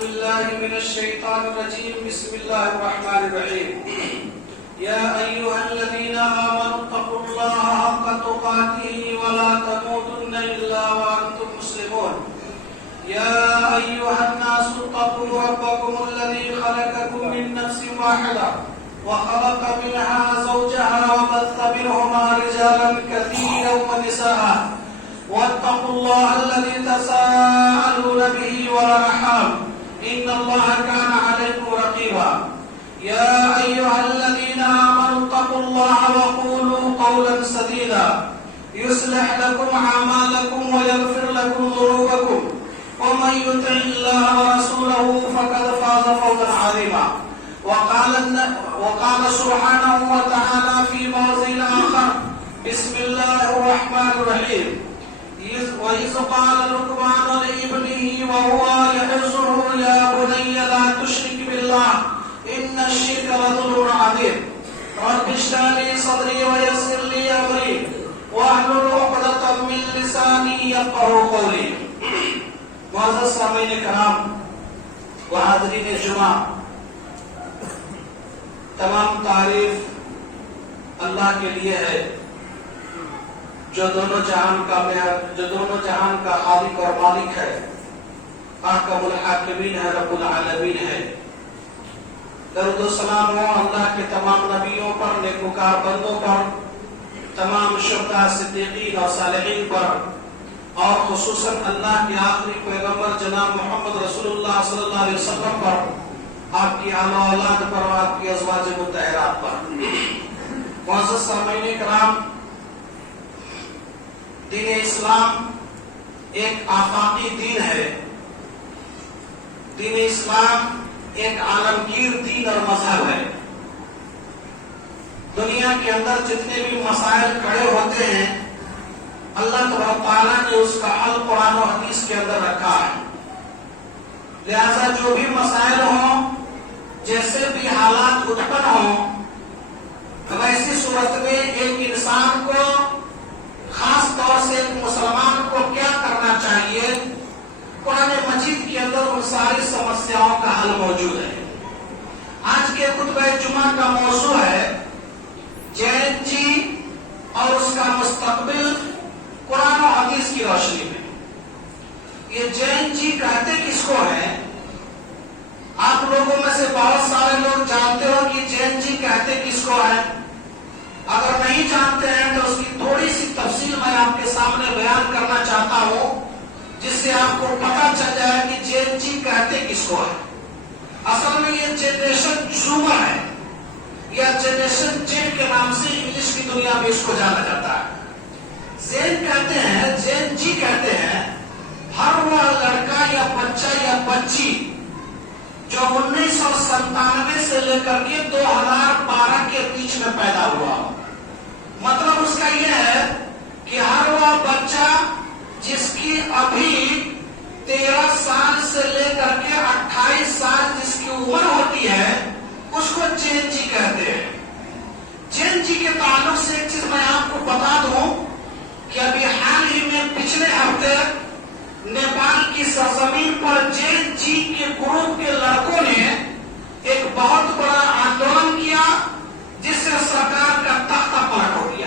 بالله من الشيطان الرجيم. بسم الله الرحمن الرحيم. يا أيها الذين آمنوا اتقوا الله حق تقاته ولا تموتن إلا وأنتم مسلمون. يا أيها الناس اتقوا ربكم الذي خلقكم من نفس واحدة وخلق منها زوجها وبث منهما رجالا كثيرا ونساء واتقوا الله الذي تساءلون به والأرحام إن الله كان عليكم رقيبا. يا أيها الذين آمنوا اتقوا الله وقولوا قولا سديدا يصلح لكم أعمالكم ويغفر لكم ذنوبكم ومن يطع الله ورسوله فقد فاز فوزا عظيما. وقال سبحانه وتعالى في موضع آخر: بسم الله الرحمن الرحيم. وإذ قال لقمان لابنه وهو يعظه يا بني لا تشرك بالله إن الشرك لظلم عظيم. رب اشرح لي صدري ويسر لي أمري واحلل عقدة من لساني يفقهوا قولي. معزز سامعین کرام و حاضرین جمعہ، تمام تعریف اللہ کے لیے ہے جو دونوں جہان کا خالق اور مالک ہے، احکم الحاکمین ہے، رب العالمین ہے۔ درود و سلام ہو اللہ کے تمام نبیوں پر، نیکوکار بندوں پر، تمام شہداء، صدیقین اور صالحین پر، اور خصوصاً اللہ کے آخری پیغمبر جناب محمد رسول اللہ صلی اللہ علیہ وسلم پر، آپ کی آل و اولاد پر، اور آپ کی ازواج مطہرات پر۔ معزز سامعین کرام، دین اسلام ایک آفاقی دین ہے۔ دین اسلام ایک عالمگیر دین اور مذہب ہے۔ دنیا کے اندر جتنے بھی مسائل کھڑے ہوتے ہیں، اللہ تبارک تعالیٰ نے اس کا حل قرآن و حدیث کے اندر رکھا ہے۔ لہذا جو بھی مسائل ہوں، جیسے بھی حالات اتپن ہوں، ایسی صورت میں ایک انسان کو، خاص طور سے ایک مسلمان کو کیا کرنا چاہیے؟ قرآن مجید کے اندر ان ساری سمسیاؤں کا حل موجود ہے۔ آج کے خطبہ جمعہ کا موضوع ہے جین جی اور اس کا مستقبل قرآن و حدیث کی روشنی میں۔ یہ جین جی کہتے کس کو ہیں؟ آپ لوگوں میں سے بہت سارے لوگ جانتے ہو کہ جین جی کہتے کس کو ہیں۔ اگر نہیں جانتے ہیں تو اس کی تھوڑی سی تفصیل میں آپ کے سامنے بیان کرنا چاہتا ہوں، جس سے آپ کو پتا چل جائے کہ جین جی کہتے کس کو ہے۔ اصل میں یہ جنریشن زومر ہے، یا جنریشن جین کے نام سے انگلش کی دنیا میں اس کو جانا جاتا ہے۔ جین جی کہتے ہیں ہر وہ لڑکا یا بچہ یا بچی جو 1997 سے لے کر کے 2012 کے بیچ میں پیدا ہوا۔ مطلب اس کا یہ ہے کہ ہر وہ بچہ جس کی ابھی 13 سال سے لے کر کے 28 سال جس کی عمر ہوتی ہے، اس کو جین جی کہتے ہیں۔ جین جی کے تعلق سے ایک چیز میں آپ کو بتا دوں کہ ابھی حال ہی میں پچھلے ہفتے نیپال کی سرزمین پر جین جی کے گروپ کے لڑکوں نے ایک بہت بڑا آندولن کیا، جس سے سرکار کا تختہ پلٹ ہو گیا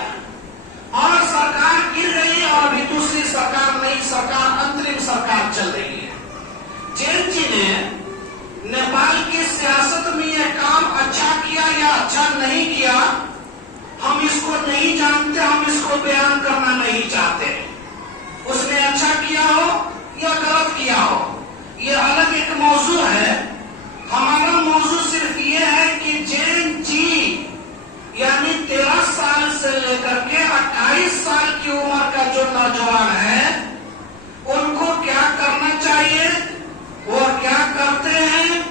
اور سرکار گر گئی، اور ابھی دوسری سرکار، نئی سرکار، انترم سرکار چل رہی ہے۔ جین جی نے نیپال کی سیاست میں یہ کام اچھا کیا یا اچھا نہیں کیا، ہم اس کو نہیں جانتے، ہم اس کو بیان کرنا نہیں چاہتے۔ اس نے اچھا کیا ہو یا غلط کیا ہو، یہ الگ ایک موضوع ہے۔ ہمارا موضوع صرف یہ ہے کہ جین جی یعنی 13 سال سے لے کر کے 28 سال کی عمر کا جو نوجوان ہے، ان کو کیا کرنا چاہیے، وہ کیا کرتے ہیں،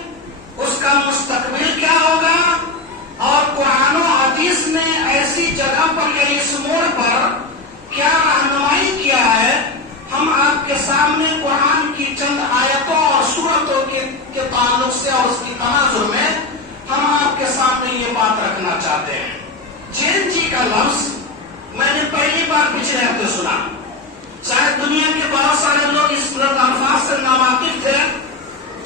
اس کا مستقبل کیا ہوگا، اور قرآن و حدیث نے ایسی جگہ پر یا اس موڑ پر کیا رہنمائی کیا ہے۔ ہم آپ کے سامنے قرآن کی چند آیتوں اور سورتوں کے تعلق سے اور اس کی تناظر میں ہم آپ کے سامنے یہ بات رکھنا چاہتے ہیں۔ جین جی کا لفظ میں نے پہلی بار پچھلے ہفتے سنا، شاید دنیا کے بہت سارے لوگ اس الفاظ سے ناواقف تھے۔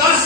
10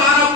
12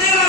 13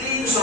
300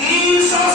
300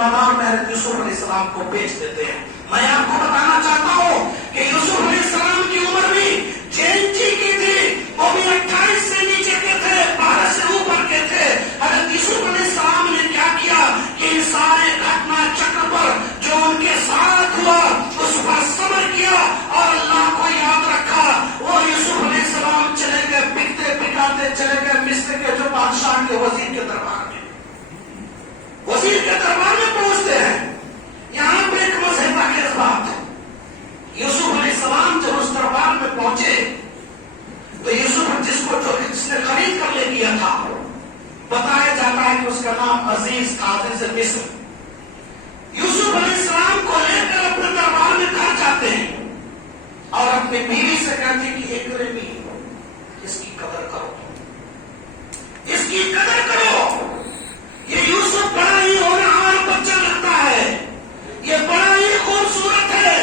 مدار میں حضرت یوسف علیہ السلام کو بیچ دیتے ہیں. میں آپ کو بتانا چاہتا ہوں کہ یوسف علیہ السلام کی عمر بھی جینچی کی تھی, وہ بھی 28 سے نیچے کے تھے, 12 سے اوپر کے تھے. حضرت یوسف علیہ السلام نے کیا کیا کہ ان سارے گھٹنا چکر پر جو ان کے ساتھ ہوا اس پر صبر کیا اور اللہ کو یاد رکھا. وہ یوسف علیہ السلام چلے گئے, بکتے بکاتے چلے گئے مصر کے جو بادشاہ کے وزیر کے دربار میں. وزیر کے دربار میں پہنچتے ہیں. یہاں پہ ایک مذہبہ کے بات ہے. یوسف علیہ السلام جب اس دربار میں پہنچے تو یوسف جس نے خرید کر لے لیا تھا, بتایا جاتا ہے کہ اس کا نام عزیز تھا, عزیز مصر. یوسف علیہ السلام کو لے کر اپنے دربار میں گھر جاتے ہیں اور اپنی بیوی سے کہتے ہیں کہ ایک بیوی, اس کی قدر کرو, اس کی قدر کرو. یہ یوسف بڑا ہی ہونہار بچہ لگتا ہے, یہ بڑا ہی خوبصورت ہے.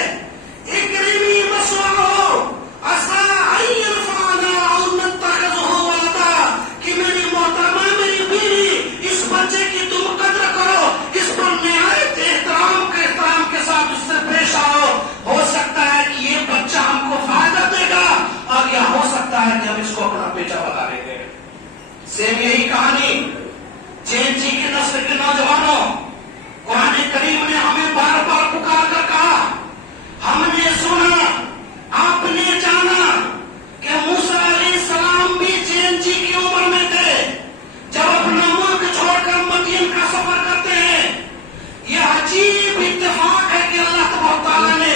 اکرمی مسواه عسى ان ينفعنا او نتخذه ولدا, کہ میری محترمہ, میری بیوی, اس بچے کی تم قدر کرو, اس پر نہایت احترام کے ساتھ اس سے پیش آؤ. ہو سکتا ہے کہ یہ بچہ ہم کو فائدہ دے گا اور یا ہو سکتا ہے کہ ہم اس کو اپنا بیٹا بنا لیں گے. سیم یہی کہانی جینچی کی نسل کے نوجوانوں. قرآن کریم نے ہمیں بار بار پکار کر کہا, ہم نے سنا, آپ نے جانا کہ موسیٰ علیہ السلام بھی جینچی کی عمر میں تھے جب اپنا ملک چھوڑ کر مدین کا سفر کرتے ہیں. یہ عجیب اتفاق ہے کہ اللہ تبارک تعالیٰ نے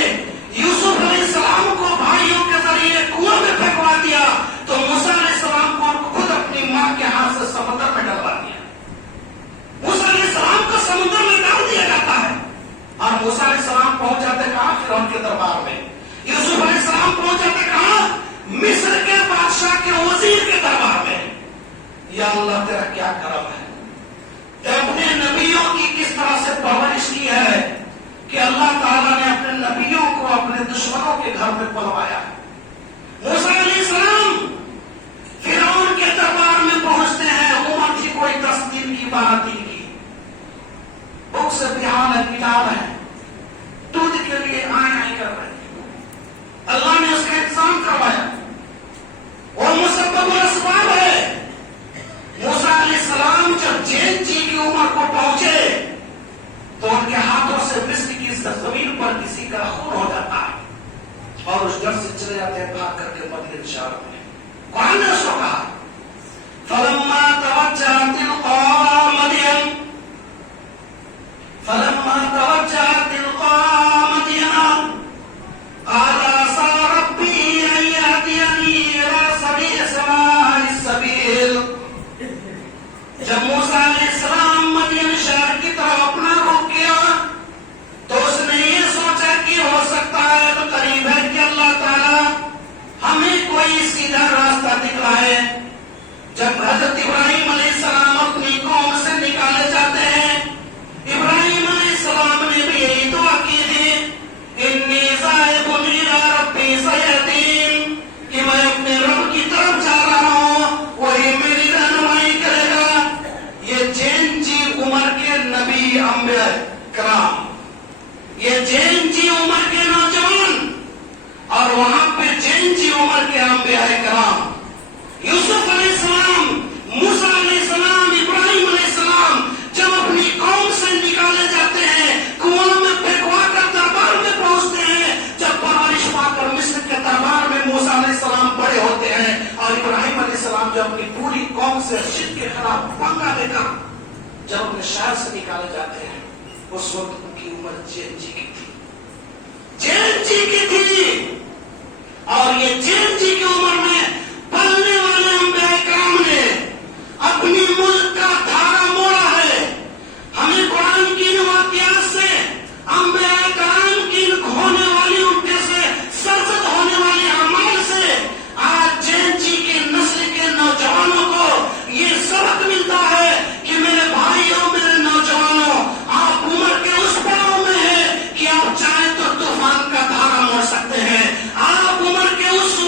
یوسف علیہ السلام کو بھائیوں کے ذریعے کنویں میں پھینکوا دیا تو موسیٰ علیہ السلام کو خود اپنی ماں کے ہاتھ سے سمندر میں ڈلوا دیا. موسیٰ علیہ السلام کو سمندر میں ڈال دیا جاتا ہے اور موسیٰ علیہ السلام پہنچ جاتے کہاں, فرعون کے دربار میں. یوسف علیہ السلام پہنچ جاتے کہاں, مصر کے بادشاہ کے وزیر کے دربار میں. یا اللہ تیرا کیا کرم ہے, اپنے نبیوں کی کس طرح سے پرورش کی ہے کہ اللہ تعالیٰ نے اپنے نبیوں کو اپنے دشمنوں کے گھر میں پلوایا. موسیٰ علیہ السلام فرعون کے دربار میں پہنچتے ہیں. عمر تھی کوئی 10 دن کی, 12 دن کی. بھوک سے بحال ہے, پیار ہے, دودھ کے لیے آئیں کر رہے. اللہ نے اس کا انتظام کروایا. وہ مسبب الاسباب ہے. موسیٰ علیہ السلام جب جینچی کی عمر کو پہنچے تو ان کے ہاتھوں سے مصر کی زمین پر کسی کا خون ہو جاتا ہے اور اس گھر سے چلے جاتے ہیں بھاگ کر کے مدین شہر میں. قرآن نے اس کو کہا فلما توجہ تلقاء مدین, فلما توجہ تلقاء مدین قال عسى ربي ان يهديني الى سواء السبيل. جب موسیٰ علیہ السلام مدین شہر کی طرف اپنا رخ کیا تو اس نے یہ سوچا کہ ہو سکتا ہے تو قریب ہے کہ اللہ تعالیٰ ہمیں کوئی سیدھا راستہ دکھائے. جب حضرت ابراہیم علیہ السلام اپنی قوم سے نکالے جاتے ہیں, ابراہیم علیہ السلام نے بھی یہی دعا کی تھی, انی ذاہب الی ربی سیہدین, کہ میں اپنے رب کی طرف جا رہا ہوں, وہی میری رہنمائی کرے گا. یہ جینچی عمر کے نبی انبیاء کرام, یہ جینچی عمر کے نوجوان اور وہاں پہ جینچی عمر کے انبیاء کرام, یوسف علیہ السلام, موسیٰ علیہ السلام, ابراہیم علیہ السلام جب اپنی قوم سے نکالے جاتے ہیں, کنواں میں پھینکوا کر دربار میں پہنچتے ہیں. جب پرورش پا کر مصر کے دربار میں موسیٰ علیہ السلام بڑے ہوتے ہیں اور ابراہیم علیہ السلام جب اپنی پوری قوم سے شرک کے خلاف پنگا لے کر جب اپنے شہر سے نکالے جاتے ہیں, اس وقت ان کی عمر جینچی کی تھی, جینچی کی تھی. اور یہ جینچی کی عمر میں پلنے والے انبیاء کرام نے اپنی ملک کا دھارا موڑا ہے. ہمیں قرآن کی واقعات سے, انبیاء کرام کی ہونے والی, ان کے سے سرزد ہونے والی اعمال سے آج جینچی کی نسل کے نوجوانوں کو یہ سبق ملتا ہے کہ میرے بھائیوں, میرے نوجوانوں, آپ عمر کے اس پڑاؤ میں ہیں کہ آپ چاہیں تو طوفان کا دھارا موڑ سکتے ہیں. آپ عمر کے اس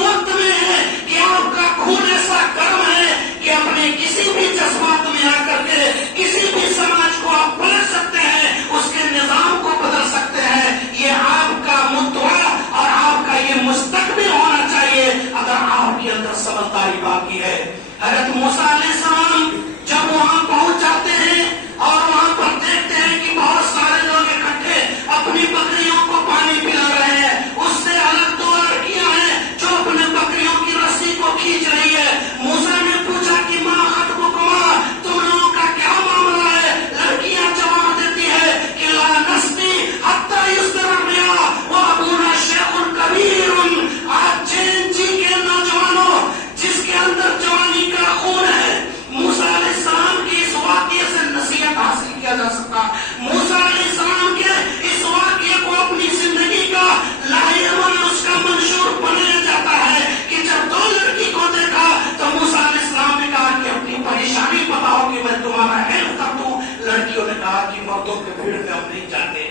کے بھیڑ میں ہم نہیں جاتے.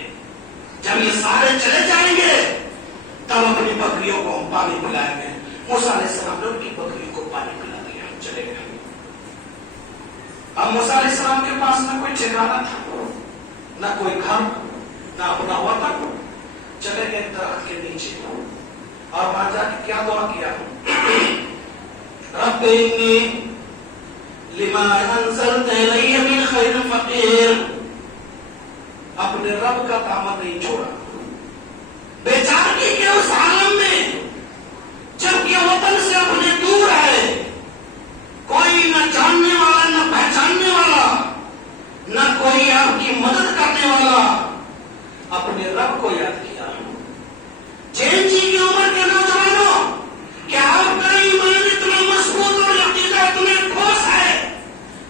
جب یہ سارے چلے جائیں گے تب اپنی بکریوں کو ہم پانی پلائیں گے. موسیٰ علیہ السلام نے ان کی بکریوں کو پانی پلا دیا, ہم چلے گئے. اب موسیٰ علیہ السلام کے پاس نہ کوئی ٹھکانہ تھا, نہ کوئی گھر, نہ اپنا وطن. چلے گئے درخت کے نیچے اور وہاں جا کے کیا دعا کیا, رب انی لما انزلت الی من خیر فقیر. اپنے رب کا دامن نہیں چھوڑا. بیچارگی کے اس عالم میں جب کہ وطن سے اپنے دور ہے, کوئی نہ جاننے والا نہ پہچاننے والا, نہ کوئی آپ کی مدد کرنے والا, اپنے رب کو یاد کیا. جین جی کی عمر کے نوجوانوں, کیا آپ کا ایمان اتنا مضبوط اور عقیدہ اتنا ٹھوس ہے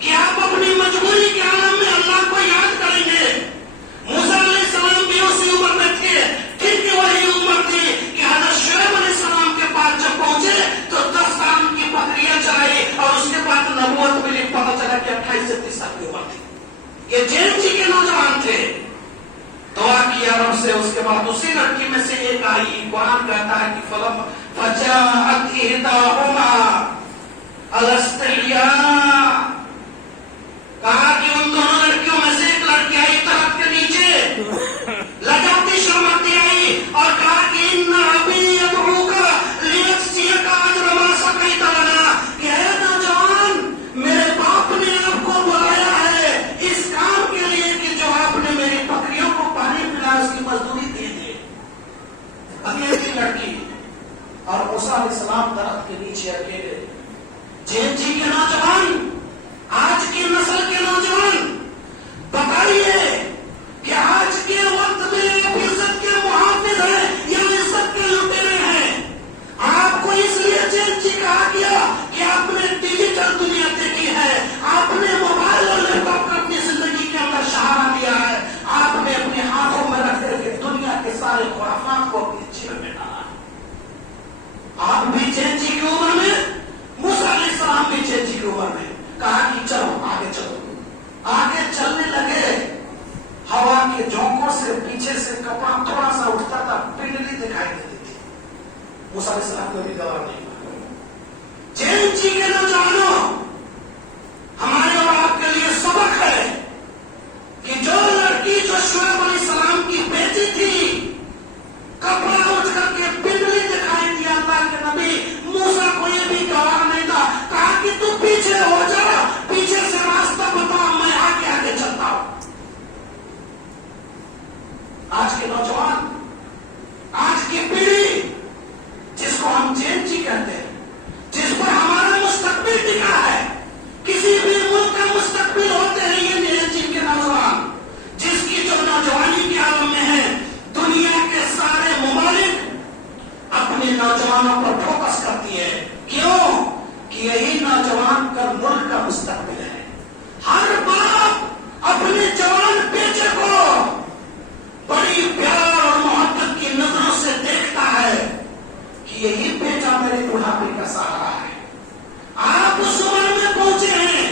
کہ آپ اپنی مجبوری کے عالم میں اللہ کو یاد کریں گے؟ موسیٰ علیہ السلام بھی اسی عمر میں تھے, ٹھیک وہی عمر تھی کہ حضرت شعیب علیہ السلام کے پاس جب پہنچے تو 10 سال کی بکریاں چلائی اور اس کے بعد نبوت ملی. پتہ چلا کہ 28 سے 30 سال کی عمر تھی. یہ جین جی کے نوجوان تھے. دعا کیا رب سے. اس کے بعد اسی لڑکی میں سے ایک آئی. قرآن کہتا ہے کہ فلم فجاءت احداهما على استحياء, کہا کہ ان دونوں لڑکیوں میں سے ایک لڑکی آئی درخت کے نیچے لجاتی شرماتی آئی اور کہا کہ ان ابی یدعوک لیجزیک اجر ما سقیت لنا, کہ اے نوجوان میرے باپ نے آپ کو بلایا ہے اس کام کے لیے کہ جو آپ نے میری بکریوں کو پانی پلایا اس کی مزدوری دے دے. اکیلی لڑکی اور موسیٰ علیہ السلام درخت کے نیچے اکیلے. جین جی کے نوجوان, آج کی نسل کے نوجوان, بتائیے کہ آج کے وقت میں آپ عزت کے محافظ ہیں یا عزت کے لٹیرے ہیں؟ آپ کو اس لیے جین جی کہا گیا کہ آپ نے ڈیجیٹل دنیا دیکھی ہے, آپ نے موبائل اور لیپ ٹاپ کا اپنی زندگی کے اندر سہارا لیا ہے, آپ نے اپنے ہاتھوں میں رکھ کر کے دنیا کے سارے خرافات کو اپنی جیب میں ڈالا. آپ بھی جین جی کی عمر میں, موسیٰ علیہ السلام بھی جین جی کی عمر میں, کہا کہ چلو آگے چلو. آگے چلنے لگے, ہوا کے جھونکوں سے پیچھے سے کپڑا تھوڑا سا اٹھتا تھا, پنڈلی دکھائی دیتی تھی. موسیٰ علیہ السلام کو بھی گوار نہیں ہوا. جین جی کے نوجوانوں, ہمارے اور آپ کے لیے سبق ہے کہ جو لڑکی جو شعیب علیہ السلام کی بیٹی تھی, کپڑا اٹھ کر کے پنڈلی دکھائی دیا. اللہ کے نبی موسیٰ کو یہ بھی گوار نہیں تھا, کہا کہ تو پیچھے ہو جا, پیچھے سے راستہ بتا, میں آگے آگے چلتا ہوں. آج کے نوجوان, آج کی پیڑھی جس کو ہم جین جی کہتے ہیں, جس پر ہمارا مستقبل ٹکا ہے, کسی بھی ملک کا مستقبل ہوتے ہیں یہ جین جی کے نوجوان, جس کی جو نوجوانی کے عالم میں ہے. دنیا کے سارے ممالک اپنے نوجوانوں پر فوکس کرتی ہے. کیوں؟ کہ یہی نوجوان کل ملک کا مستقبل ہے. ہر باپ اپنے جوان بیٹے کو بڑی پیار اور محبت کی نظروں سے دیکھتا ہے کہ یہی بیٹا میرے بڑھاپے کا سہارا ہے. آپ اس عمر میں پہنچے ہیں,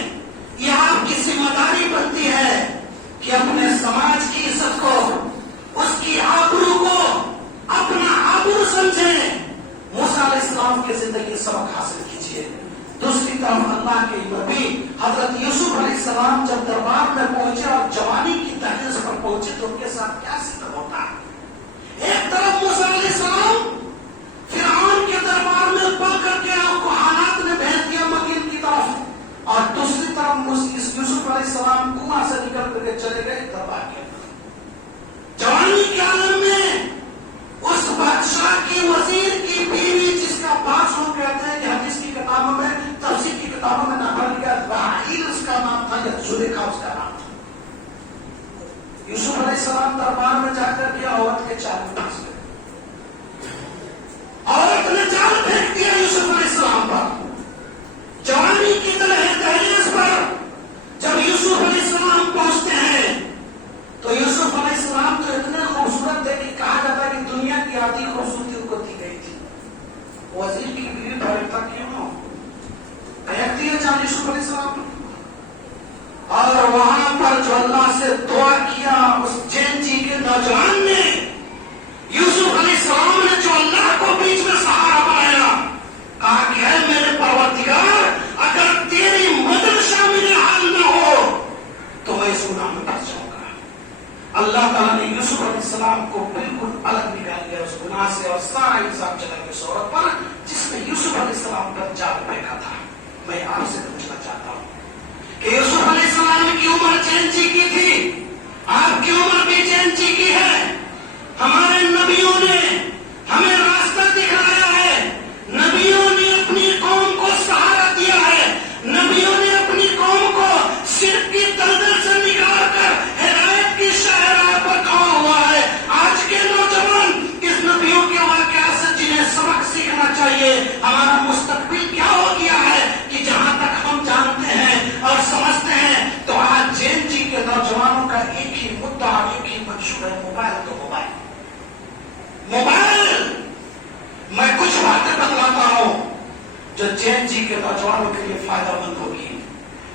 یہ آپ کی ذمہ داری بنتی ہے کہ اپنے سماج کی عزت کو, اس کی آبرو کو اپنا آبرو سمجھیں. موسیٰ علیہ السلام کی زندگی سبق حاصل کیجیے. دوسری طرف اللہ کے نبی حضرت یوسف علیہ السلام جب دربار میں پہنچے اور جوانی کی دہلیز پر پہنچے تو ان کے ساتھ کیا ستم ہوتا ہے. ایک طرف موسیٰ علیہ السلام فرعون کے دربار میں پڑھ کر کے آپ کو حالات نے بھیج دیا مکین کی طرف, اور دوسری طرف یوسف علیہ السلام کنواں سے نکل کر کے چلے گئے دربار کے اندر. جوانی کے عالم میں اس بادشاہ کی وزیر کی بیوی, جس کا باس ہو کہتے ہیں کہ حدیث کی کتابوں میں, تفسیر کی کتابوں میں نقل کیا, راحیل اس کا نام تھا یا زلیخا اس کا نام تھا. یوسف علیہ السلام دربار میں جا کر کے عورت کے چال میں پھنس گئے. عورت نے جال پھینک دیا یوسف علیہ السلام پر. جوانی کی دہلیز پر جب یوسف علیہ السلام پہنچتے ہیں تو یوسف علیہ السلام تو اتنے خوبصورت تھے کہ کہا جاتا ہے کہ دنیا کی آدھی خوبصورتی ان کو دی گئی تھی. وزیر کی بیوی بھرتا کیوں ہو کہتی ہے جان یوسف علیہ السلام, اور وہاں پر جو اللہ سے دعا کیا اللہ تعالیٰ نے یوسف علیہ السلام کو بالکل الگ نکال لیا اس گناہ سے اور سارا الزام چلا گیا اس عورت پر جس نے یوسف علیہ السلام پر جال پھینکا تھا. میں آپ سے پوچھنا چاہتا ہوں کہ یوسف علیہ السلام کی عمر چینجی کی تھی, آپ کی عمر بھی چینجی کی ہے. ہمارے نبیوں نے ہمیں راستہ دکھایا ہے, نبیوں نے اپنی قوم کو سہارا دیا ہے, نبیوں نے اپنی قوم کو شرک کی دلدل سے نکال کر ہدایت کی شاہراہ پر کھڑا ہوا ہے. آج کے نوجوان اس نبیوں کے واقعات سے جنہیں سبق سیکھنا چاہیے. ہمارا مستقبل کیا ہو گیا ہے کہ جہاں تک ہم جانتے ہیں اور سمجھتے ہیں تو آج جین جی کے نوجوانوں کا ایک ہی مدعا, ایک ہی منشور ہے, موبائل. تو موبائل میں کچھ باتیں بتلاتا ہوں جو جین جی کے نوجوانوں کے لیے فائدہ مند ہوگی.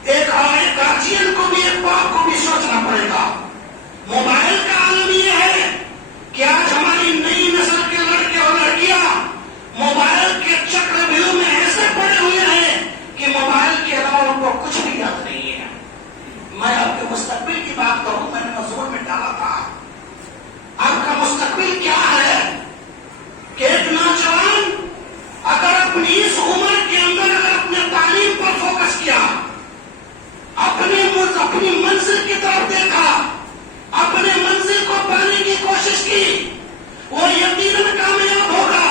ایک گارجین کو بھی, ایک باپ کو بھی سوچنا پڑے گا. موبائل کا عالم یہ ہے کہ آج ہماری نئی نسل کے لڑکے اور لڑکیاں موبائل کے چکرویوں میں ایسے پڑے ہوئے ہیں کہ موبائل کے علاوہ ان کو کچھ بھی یاد نہیں ہے. میں آپ کے مستقبل کی بات کروں, میں نے مضمون میں ڈالا تھا آپ کا مستقبل کیا ہے کہ ایک نوجوان اگر اپنی اس عمر کے اندر اگر اپنے تعلیم پر فوکس کیا, اپنی منزل کی طرف دیکھا, اپنے منزل کو پانے کی کوشش کی, وہ یقیناً کامیاب ہوگا.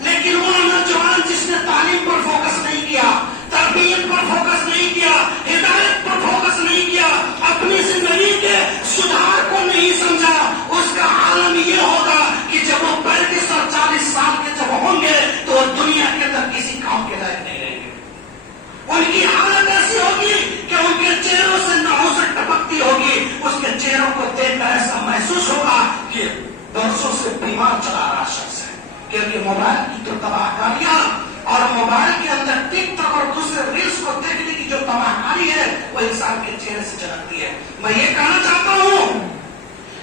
لیکن وہ نوجوان جس نے تعلیم پر فوکس نہیں کیا, تربیت پر فوکس نہیں کیا, ہدایت پر فوکس نہیں کیا, اپنی زندگی کے سدھار کو نہیں سمجھا, اس کا عالم یہ ہوگا کہ جب وہ 35 اور 40 سال کے جب ہوں گے تو وہ دنیا کے اندر کسی کام کے لائق نہیں رہیں گے. ان کی حالت ایسی ہوگی کہ ان کے چہروں سے نحوست ٹپکتی ہوگی. اس کے چہروں کو دیکھ کر ایسا محسوس ہوگا کہ برسوں سے بیمار چلا رہا شخص ہے, کیونکہ موبائل کی تو تباہ کاریاں اور موبائل کے اندر ٹک ٹاک اور دوسرے ریلز کو دیکھنے کی جو تباہ کاری ہے وہ انسان کے چہرے سے جھلکتی ہے. میں یہ کہنا چاہتا ہوں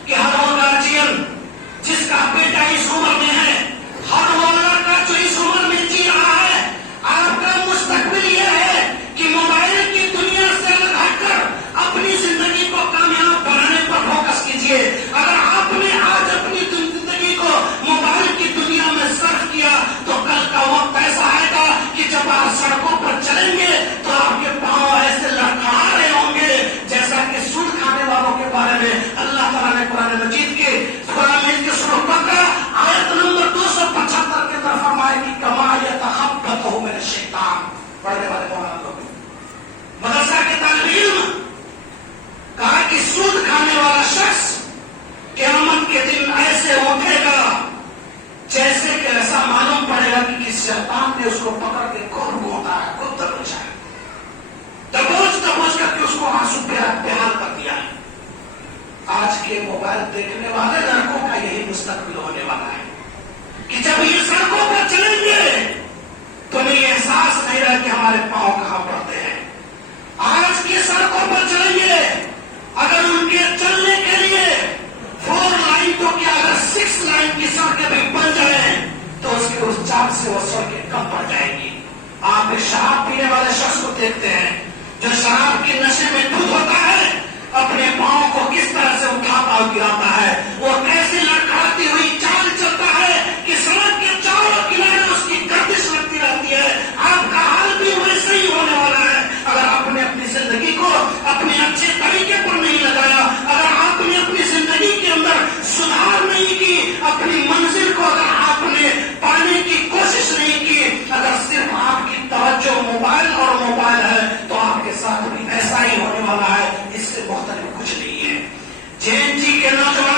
کہ ہر وہ گارجین جس کا بیٹا اس عمر میں ہے, ہر وہ لڑکا جو اس عمر میں جی رہا ہے, آپ کا مستقبل یہ ہے کہ موبائل کی دنیا سے الگ ہٹ کر اپنی زندگی کو کامیاب بنانے پر فوکس کیجیے. اگر آپ نے آج اپنی زندگی کو موبائل کی دنیا میں صرف کیا تو کل کا وقت ایسا آئے گا کہ جب آپ سڑکوں پر چلیں گے تو آپ کے پاؤں ایسے لڑکھڑا رہے ہوں گے جیسا کہ سود کھانے والوں کے بارے میں اللہ تعالیٰ نے قرآن مجید کے سورہ بقرہ آیت نمبر 275 کے طرف فرمایا کہ کما یتخبطہ من الشیطان. پڑھنے والے مولانا لوگ مدرسہ کے طالب علم کہا کہ سود کھانے والا شخص قیامت کے دن ایسے اٹھے گا جیسے کہ ایسا معلوم پڑے گا کہ کس شیطان نے اس کو پکڑ کے خوب گھونٹا ہے, خوب دبوچا ہے, دبوچ کر کے اس کو آنسو بےحال کر دیا ہے. آج کے موبائل دیکھنے والے لڑکوں کا یہی مستقبل ہونے والا ہے کہ جب یہ سڑکوں پر چلیں گے تو انہیں احساس نہیں رہا کہ ہمارے پاؤں کہاں پڑتے ہیں. آج کی سڑکوں پر چلیں گے, اگر ان کے چلنے کے لیے 4 لائن تو کیا اگر 6 لائن کی سڑکیں بھی بن جائیں تو اس چاک سے وہ سڑکیں کم پڑ جائیں گی. آپ شراب پینے والے شخص کو دیکھتے ہیں جو شراب کے نشے میں دھت ہوتا ہے, اپنے پاؤں کو کس طرح سے اٹھاتا اور گراتا ہے, وہ کیسی لڑکھڑاتی ہوئی چال چلتا ہے کہ سڑک کے چاروں کنارے اس کی گردش لگتی رہتی ہے. آپ کا حال بھی ویسے ہی ہونے والا ہے اگر آپ نے اپنی زندگی کو اپنے اچھے طریقے پر نہیں لگایا, اگر آپ نے اپنی زندگی کے اندر سدھار نہیں کی, اپنی منزل کو اگر آپ نے پانے کی کوشش نہیں کی, اگر صرف آپ کی توجہ موبائل اور موبائل ہے تو آپ کے ساتھ بھی ایسا ہی ہونے والا ہے, اس سے مختلف کچھ نہیں ہے. جین جی کے نوجوان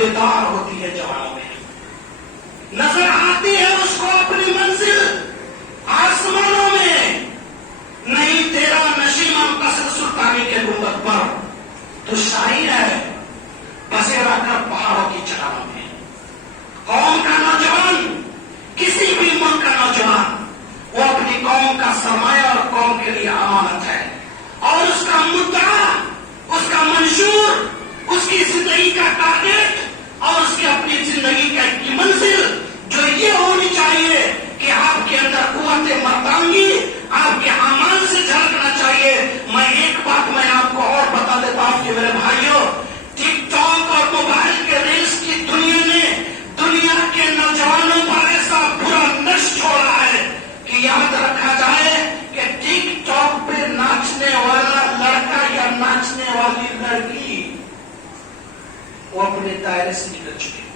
بیدار ہوتی ہے جوانوں میں، نظر آتی ہے اس کو اپنی منزل آسمانوں میں، نہیں تیرا نشیمہ قصر سلطانی کے گنبد پر تو شاہی ہے بسیرا کر پہاڑوں کی چٹانوں میں۔ قوم کا نوجوان، کسی بھی ملک کا نوجوان، وہ اپنی قوم کا سرمایہ اور قوم کے لیے امانت ہے، اور اس کا مدعا، اس کا منشور، اس کی زندگی کا ٹارگیٹ اور اس کی اپنی زندگی کی منزل جو یہ ہونی چاہیے کہ آپ کے اندر قوت مردانگی آپ کے اعمال سے جھلکنا چاہیے۔ میں ایک بات میں آپ کو اور بتا دیتا ہوں کہ میرے بھائیوں، ٹک ٹاک اور موبائل کے ریلز کی دنیا نے دنیا کے نوجوانوں پر ایسا برا نقش چھوڑا ہے کہ یاد رکھا جائے کہ ٹک ٹاک پہ ناچنے والا لڑکا یا ناچنے والی لڑکی وہ اپنے دائرے سے نکل چکے۔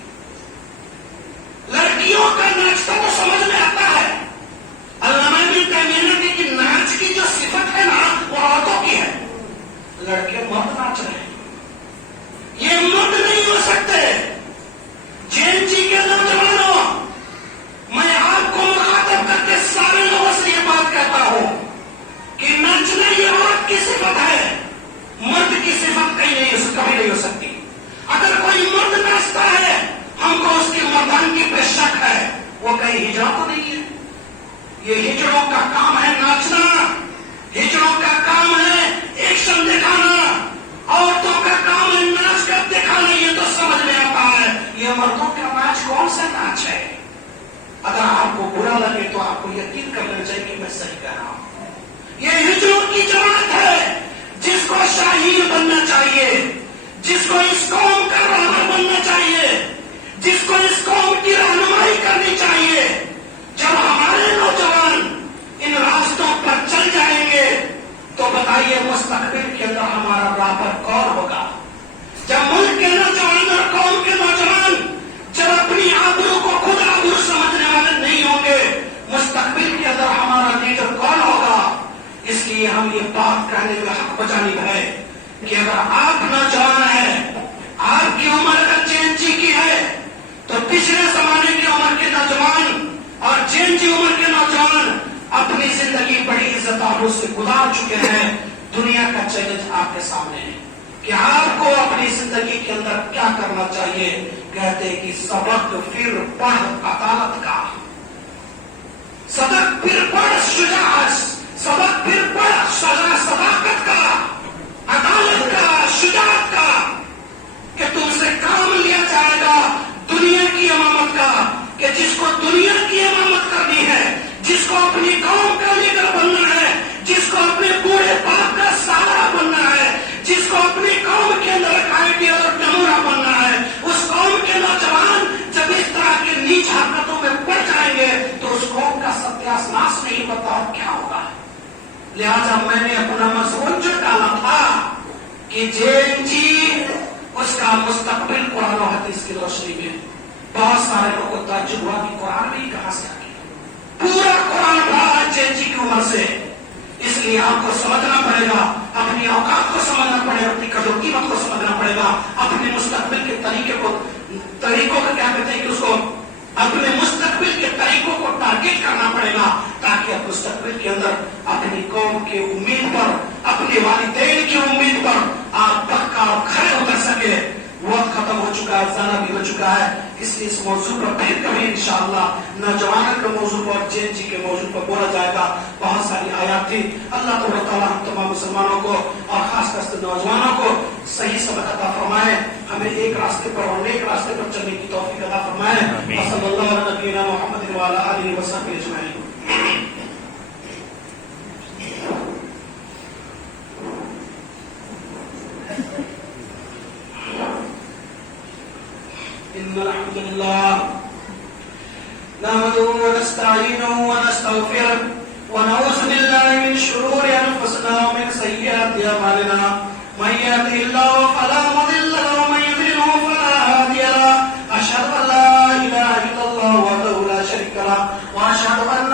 لڑکیوں کا ناچتا تو سمجھ میں آتا ہے، علامہ ابن تیمیہ نے کہ ناچ کی جو صفت ہے نا وہ عورتوں کی ہے، لڑکے مرد ناچ رہے ہیں، یہ مرد نہیں ہو سکتے۔ جین جی کے نوجوانوں، میں آپ کو مخاطب کر کے سارے لوگوں سے یہ بات کہتا ہوں کہ ناچنا یہ عورت کی صفت ہے، مرد کی صفت کبھی نہیں ہو سکتی۔ اگر کوئی مرد ناچتا ہے ہم کو اس کی مردانگی پہ شک ہے، وہ کہیں ہجڑا تو نہیں ہے؟ یہ ہجڑوں کا کام ہے ناچنا، ہجڑوں کا کام ہے ایکشن دکھانا، عورتوں کا کام ہے ناچ کر دکھانا۔ یہ تو سمجھ میں آتا ہے، یہ مردوں کا ناچ کون سا ناچ ہے؟ اگر آپ کو برا لگے تو آپ کو یقین کر لینا چاہیے کہ میں صحیح کہہ رہا ہوں۔ یہ ہجڑوں کی جماعت ہے جس کو شاہین بننا چاہیے، جس کو اس قوم کا رہبر بننا چاہیے، جس کو اس قوم کی رہنمائی کرنی چاہیے۔ جب ہمارے نوجوان ان راستوں پر چل جائیں گے تو بتائیے مستقبل کے اندر ہمارا رہبر کون ہوگا؟ جب ملک کے نوجوان اور قوم کے نوجوان جب اپنی آبرو کو خود آبرو سمجھنے والے نہیں ہوں گے، مستقبل کے اندر ہمارا لیڈر کون ہوگا؟ اس لیے ہم یہ بات کہنے میں حق بجانب ہے کہ اگر آپ نوجوان ہیں، آپ کی عمر اگر جین جی کی ہے تو پچھلے زمانے کی عمر کے نوجوان اور جین جی عمر کے نوجوان اپنی زندگی بڑی عزت آبرو سے گزار چکے ہیں۔ دنیا کا چیلنج آپ کے سامنے ہے کہ آپ کو اپنی زندگی کے اندر کیا کرنا چاہیے۔ کہتے کہ سبق پھر پڑھ عدالت کا، سبق پھر پڑھ شجاعت، سبق پھر پڑھ سزا صداقت کا، عدالت کا، شجاعت کا، کہ تم سے کام لیا جائے گا دنیا کی امامت کا، کہ جس کو دنیا کی امامت کرنی ہے، جس کو اپنی قوم کا لیڈر بننا ہے، جس کو اپنے بوڑھے باپ کا سہارا بننا ہے، جس کو اپنی قوم کے اندر ایک آئیڈیل اور نمونہ بننا ہے، اس قوم کے نوجوان جب اس طرح کے نیچ حرکتوں میں پڑ جائیں گے تو اس قوم کا ستیاس ناش نہیں پتا کیا ہوگا۔ لہذا میں نے اپنا مضمون جو ڈالا تھا کہ جین جی اس کا مستقبل قرآن و حدیث کی روشنی میں، بہت سارے لوگوں کو تعجب ہوا کہ قرآن بھی کہاں سے آ گیا، پورا قرآن پڑھا جین جی کی عمر سے۔ اس لیے آپ کو سمجھنا پڑے گا، اپنی اوقات کو سمجھنا پڑے گا، اپنی قدر و قیمت کو سمجھنا پڑے گا، اپنے مستقبل کے طریقوں کو کیا کہتے ہیں کہ اس کو اپنے مستقبل کے طریقوں کو ٹارگیٹ کرنا پڑے گا، تاکہ آپ مستقبل کے اندر اپنی قوم کی امید پر، اپنے والدین کی امید پر آپ پکا اور کھڑے اتر سکے۔ وقت ختم ہو چکا ہے، زیادہ بھی ہو چکا ہے، اس لیے اس موضوع پر پھر کبھی انشاءاللہ نوجوانوں کے موضوع پر اور جین جی کے موضوع پر بولا جائے گا۔ بہت ساری آیات تھی۔ اللہ تبارک تعالیٰ ہم تمام مسلمانوں کو اور خاص طور سے نوجوانوں کو صحیح سبق عطا فرمائے، ہمیں ایک راستے پر اور نیک راستے پر چلنے کی توفیق عطا فرمائے۔ صلی اللہ علیہ نبینا محمد وعلی آلہ وصحبہ اجمعین۔ إن الحمد لله نحمده ونستعينه ونستغفره ونعوذ بالله من شرور أنفسنا ومن سيئات أعمالنا من يهده الله